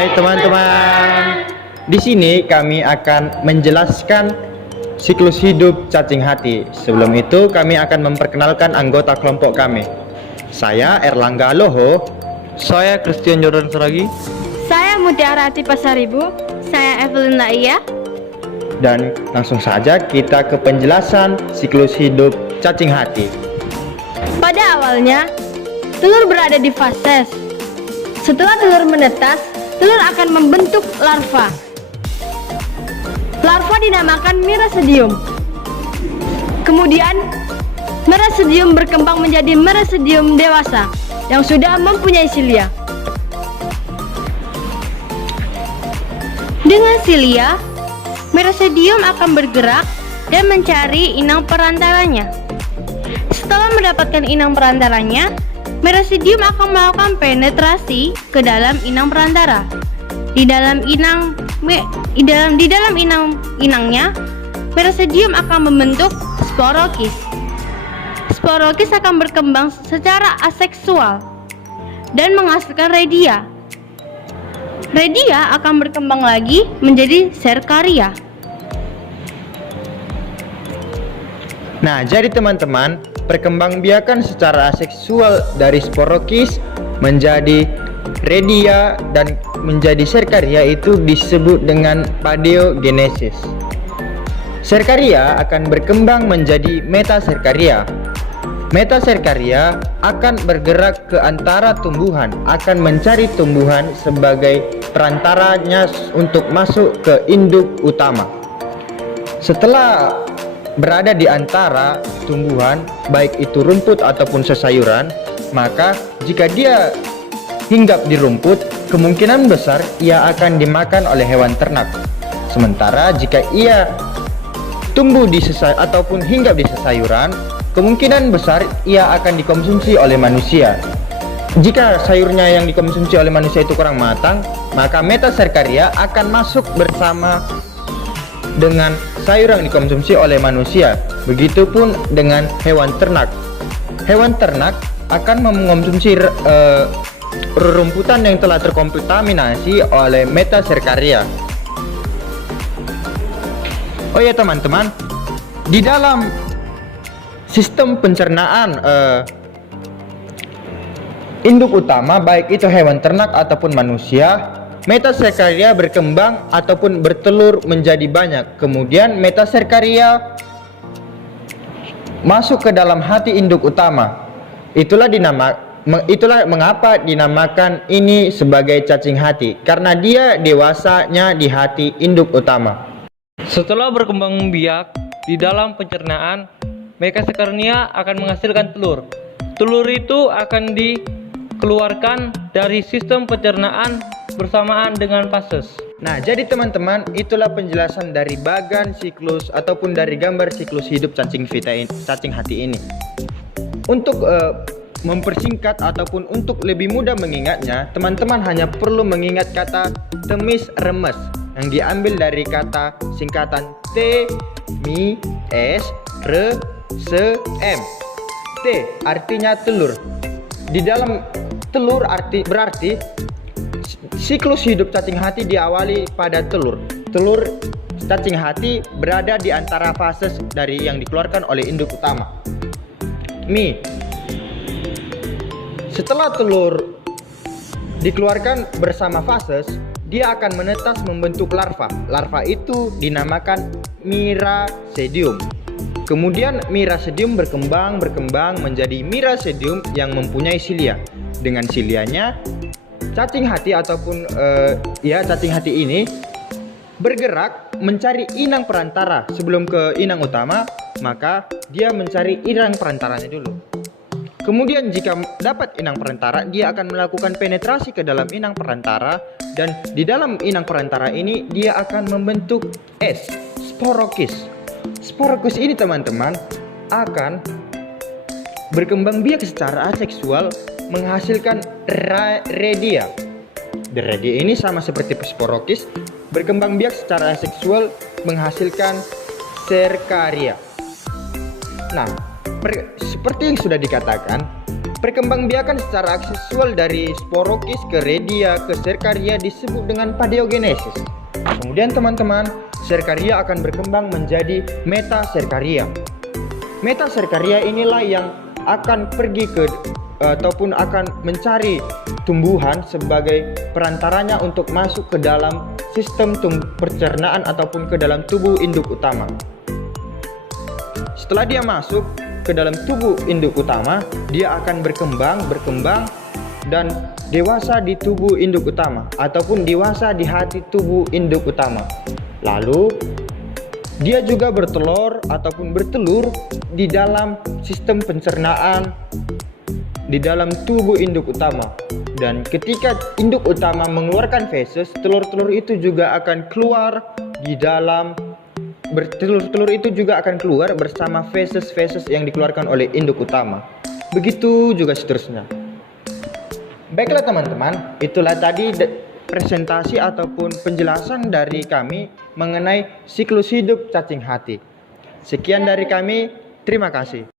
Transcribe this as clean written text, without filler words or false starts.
Hai teman-teman. Di sini kami akan menjelaskan siklus hidup cacing hati. Sebelum itu kami akan memperkenalkan anggota kelompok kami. Saya Erlangga Aloho. Saya Christian Jordan Seragi. Saya Mutiara Ati Pasaribu. Saya Evelyn Laia. Dan langsung saja kita ke penjelasan siklus hidup cacing hati. Pada awalnya, telur berada di fases. Setelah telur menetas, telur akan membentuk larva. Larva dinamakan Merasidium. Kemudian, Merasidium berkembang menjadi Merasidium dewasa yang sudah mempunyai silia. Dengan silia, Merasidium akan bergerak dan mencari inang perantaranya. Setelah mendapatkan inang perantaranya, Merasidium akan melakukan penetrasi ke dalam inang perantara. Di dalam inangnya, Merasidium akan membentuk sporokis. Sporokis akan berkembang secara aseksual dan menghasilkan redia. Redia akan berkembang lagi menjadi serkaria. Nah, jadi teman-teman, perkembangbiakan secara aseksual dari sporokis menjadi redia dan menjadi serkaria itu disebut dengan padeogenesis. Serkaria akan berkembang menjadi metaserkaria. Metaserkaria akan bergerak ke antara tumbuhan, akan mencari tumbuhan sebagai perantaranya untuk masuk ke induk utama. Setelah berada di antara tumbuhan, baik itu rumput ataupun sesayuran, maka jika dia hinggap di rumput, kemungkinan besar ia akan dimakan oleh hewan ternak. Sementara jika ia tumbuh di ataupun hinggap di sesayuran, kemungkinan besar ia akan dikonsumsi oleh manusia. Jika sayurnya yang dikonsumsi oleh manusia itu kurang matang, maka metaserkaria akan masuk bersama dengan sayur yang dikonsumsi oleh manusia. Begitupun dengan hewan ternak. Hewan ternak akan mengonsumsi rerumputan yang telah terkontaminasi oleh metaserkaria. Oh ya teman-teman, di dalam sistem pencernaan induk utama, baik itu hewan ternak ataupun manusia, metaserkaria berkembang ataupun bertelur menjadi banyak. Kemudian metaserkaria masuk ke dalam hati induk utama. Itulah mengapa dinamakan ini sebagai cacing hati, karena dia dewasanya di hati induk utama. Setelah berkembang biak di dalam pencernaan, metaserkaria akan menghasilkan telur. Telur itu akan dikeluarkan dari sistem pencernaan bersamaan dengan fases. Nah, jadi teman-teman, itulah penjelasan dari bagan siklus ataupun dari gambar siklus hidup cacing hati ini. Untuk mempersingkat ataupun untuk lebih mudah mengingatnya, teman-teman hanya perlu mengingat kata temis remes yang diambil dari kata singkatan T, Mi, S, R, Se, M. T artinya telur. Di dalam telur berarti siklus hidup cacing hati diawali pada telur. Telur cacing hati berada di antara fases dari yang dikeluarkan oleh induk utama. Mi. Setelah telur dikeluarkan bersama fases, dia akan menetas membentuk larva. Larva itu dinamakan Merasidium. Kemudian Merasidium berkembang menjadi Merasidium yang mempunyai silia. Dengan silianya, cacing hati ataupun cacing hati ini bergerak mencari inang perantara. Sebelum ke inang utama, maka dia mencari inang perantaranya dulu. Kemudian jika dapat inang perantara, dia akan melakukan penetrasi ke dalam inang perantara, dan di dalam inang perantara ini dia akan membentuk sporokis. Sporokis ini teman-teman akan berkembang biak secara aseksual menghasilkan redia. Redia ini sama seperti sporokis, berkembang biak secara aseksual menghasilkan serkaria. Nah, seperti yang sudah dikatakan, Perkembangbiakan secara aksesual dari sporokis ke redia ke serkaria disebut dengan padeogenesis. Kemudian teman-teman, serkaria akan berkembang menjadi metaserkaria. Metaserkaria inilah yang akan pergi ke ataupun akan mencari tumbuhan sebagai perantaranya untuk masuk ke dalam sistem pencernaan ataupun ke dalam tubuh induk utama. Setelah dia masuk ke dalam tubuh induk utama, dia akan berkembang dan dewasa di tubuh induk utama ataupun dewasa di hati tubuh induk utama. Lalu dia juga bertelur ataupun bertelur di dalam sistem pencernaan di dalam tubuh induk utama. Dan ketika induk utama mengeluarkan feses, telur-telur itu juga akan keluar di dalam telur itu juga akan keluar bersama feses-feses yang dikeluarkan oleh induk utama. Begitu juga seterusnya. Baiklah teman-teman, itulah tadi presentasi ataupun penjelasan dari kami mengenai siklus hidup cacing hati. Sekian dari kami, terima kasih.